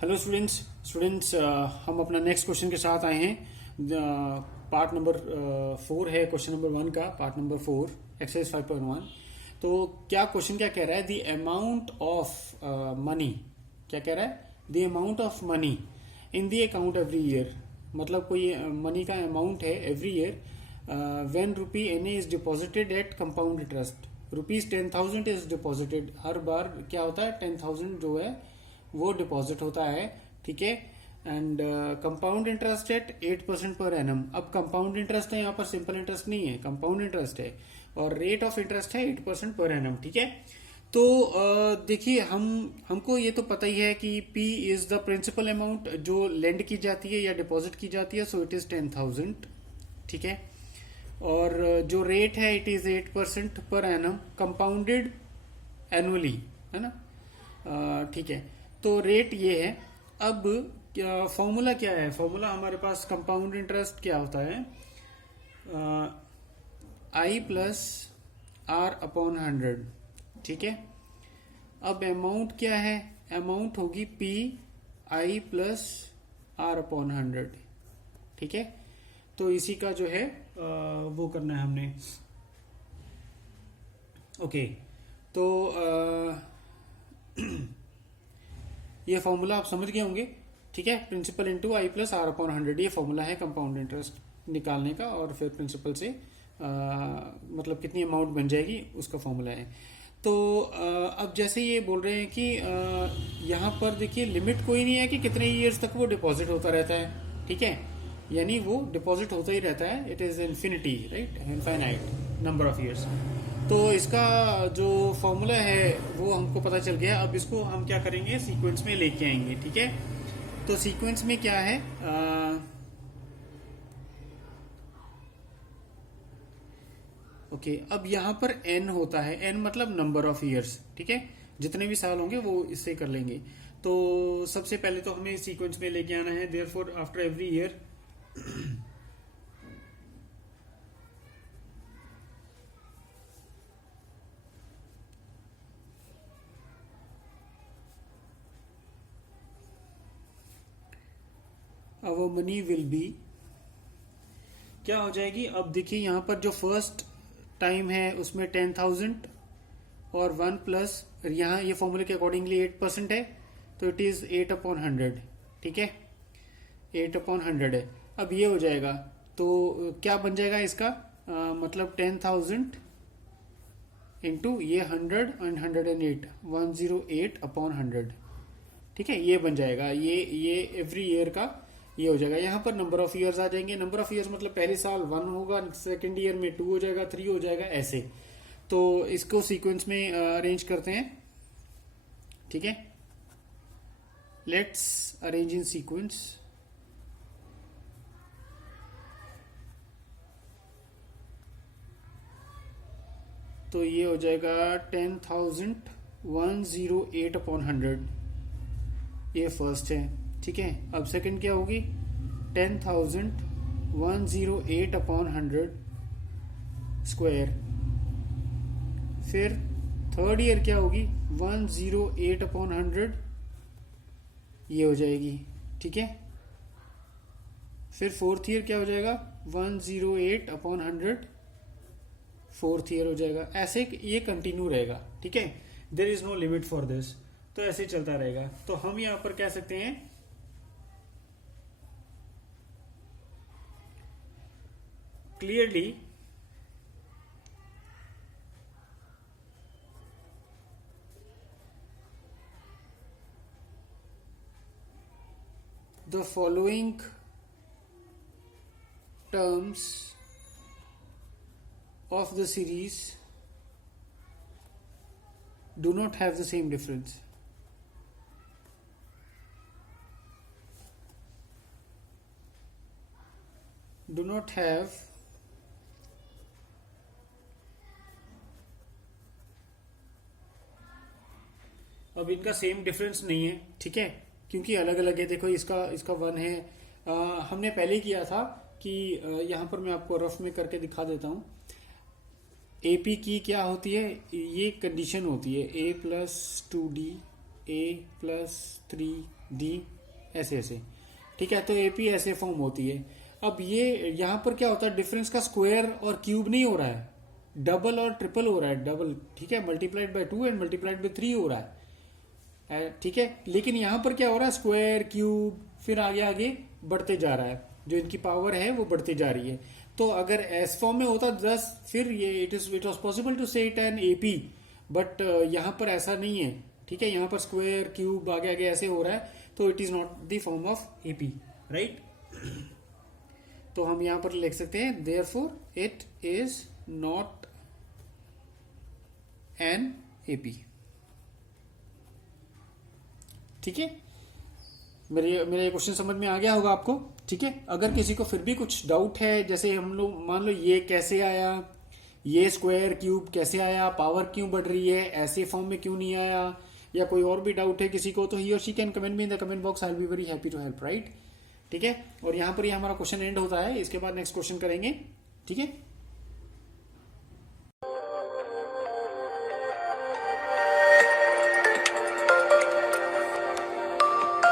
Hello students हम अपना next question के साथ आए हैं। पार्ट नंबर 4 है, क्वेश्चन नंबर 1 का पार्ट नंबर 4, एक्सरसाइज 5.1। तो क्या क्वेश्चन क्या कह रहा है? द अमाउंट ऑफ मनी, क्या कह रहा है? The amount of money in the account every year. मतलब कोई मनी का अमाउंट है every year when rupee n is deposited at compound interest. Rupees 10,000 is deposited. हर बार क्या होता है? 10,000 जो है वो डिपॉजिट होता है, ठीक है। And compound interest eight 8% per annum. अब कंपाउंड इंटरेस्ट है, यहाँ पर सिंपल इंटरेस्ट नहीं है, कंपाउंड इंटरेस्ट है और रेट ऑफ इंटरेस्ट है 8% पर एनम, ठीक है। तो देखिए हमको ये तो पता ही है कि P is the principal amount जो लेंड की जाती है या डिपॉजिट की जाती है, सो इट इज 10,000, ठीक है। और जो रेट है it is 8% per annum, compounded annually, है ना, ठीक है। तो रेट ये है। अब फॉर्मूला क्या है? फॉर्मूला हमारे पास कंपाउंड इंटरेस्ट क्या होता है? आई प्लस आर अपॉन 100, ठीक है। अब अमाउंट क्या है? अमाउंट होगी P I plus R upon 100, ठीक है। तो इसी का जो है वो करना है हमने। ओके, तो ये फॉर्मूला आप समझ गए होंगे, ठीक है। Principal into I plus R upon 100, ये फॉर्मूला है कंपाउंड इंटरेस्ट निकालने का, और फिर प्रिंसिपल से मतलब कितनी अमाउंट बन जाएगी उसका फॉर्मूला है। तो अब जैसे ये बोल रहे हैं कि यहाँ पर देखिए लिमिट कोई नहीं है कि कितने ईयर्स तक वो डिपॉजिट होता रहता है, ठीक है। यानी वो डिपॉजिट होता ही रहता है, it is infinity, right, infinite number of years. तो इसका जो फॉर्मूला है वो हमको पता चल गया। अब इसको हम क्या करेंगे? सीक्वेंस में लेके आएंगे, ठीक है। तो सीक्वेंस में क्या है? ओके, अब यहाँ पर n होता है, n मतलब नंबर ऑफ ईयर्स, ठीक है। जितने भी साल होंगे वो इससे कर लेंगे। तो सबसे पहले तो हमें सीक्वेंस में लेके आना है, therefore after every year our money will be, क्या हो जाएगी? अब देखिए यहाँ पर जो फर्स्ट टाइम है उसमें 10,000 और 1 प्लस, यहाँ ये फॉर्मूले के अकॉर्डिंगली 8% है, तो इट इज 8 अपॉन 100, ठीक है। 8 अपॉन 100 है। अब ये हो जाएगा, तो क्या बन जाएगा इसका? मतलब 10,000 इंटू ये 100 एंड 108, 108 अपॉन 100, ठीक है। ये बन जाएगा, ये एवरी ईयर का ये हो जाएगा। यहाँ पर नंबर ऑफ ईयर्स आ जाएंगे। नंबर ऑफ ईयर्स मतलब पहले साल 1 होगा, सेकेंड ईयर में 2 हो जाएगा, 3 हो जाएगा, ऐसे। तो इसको सीक्वेंस में अरेंज करते हैं, ठीक है। Let's arrange in sequence. तो ये हो जाएगा 10,000 108 अपॉन 100, ये फर्स्ट है, ठीक है। अब सेकंड क्या होगी? 10,000 108 अपॉन 100 स्क्वायर। फिर थर्ड ईयर क्या होगी? 108 अपॉन 100, ये हो जाएगी, ठीक है। फिर फोर्थ ईयर क्या हो जाएगा? 108 अपॉन 100 फोर्थ ईयर हो जाएगा। ऐसे ये कंटिन्यू रहेगा, ठीक है। There is no limit for this, तो ऐसे चलता रहेगा। तो हम यहां पर कह सकते हैं clearly the following terms of the series do not have the same difference. Do not have अब इनका सेम डिफरेंस नहीं है, ठीक है, क्योंकि अलग अलग है। देखो इसका 1 है। हमने पहले किया था कि यहाँ पर मैं आपको रफ में करके दिखा देता हूँ। एपी की क्या होती है? ये कंडीशन होती है, a plus 2d, a plus 3 D ऐसे ऐसे, ठीक है। तो एपी ऐसे फॉर्म होती है। अब ये यहां पर क्या होता है, डिफरेंस का स्क्वायर और क्यूब नहीं हो रहा है, डबल और ट्रिपल हो रहा है, डबल, ठीक है, multiplied by 2 and multiplied by 3 हो रहा है, ठीक है। लेकिन यहां पर क्या हो रहा है, स्क्वायर क्यूब फिर आगे आगे बढ़ते जा रहा है, जो इनकी पावर है वो बढ़ती जा रही है। तो अगर एस फॉर्म में होता 10, फिर ये इट वॉज पॉसिबल टू से इट एन एपी, बट यहां पर ऐसा नहीं है, ठीक है। यहां पर स्क्वायर क्यूब आगे आगे ऐसे हो रहा है, तो it is not the form of AP, right. तो हम यहां पर लिख सकते हैं therefore it is not an AP, ठीक है। मेरे ये क्वेश्चन समझ में आ गया होगा आपको, ठीक है। अगर किसी को फिर भी कुछ डाउट है, जैसे हम लोग मान लो ये कैसे आया, ये स्क्वायर क्यूब कैसे आया, पावर क्यों बढ़ रही है, ऐसे फॉर्म में क्यों नहीं आया, या कोई और भी डाउट है किसी को, तो ही और she can comment me in the comment box, I will be very happy to help, right, ठीक है। और यहाँ पर ये हमारा क्वेश्चन एंड होता है, इसके बाद नेक्स्ट क्वेश्चन करेंगे, ठीक है।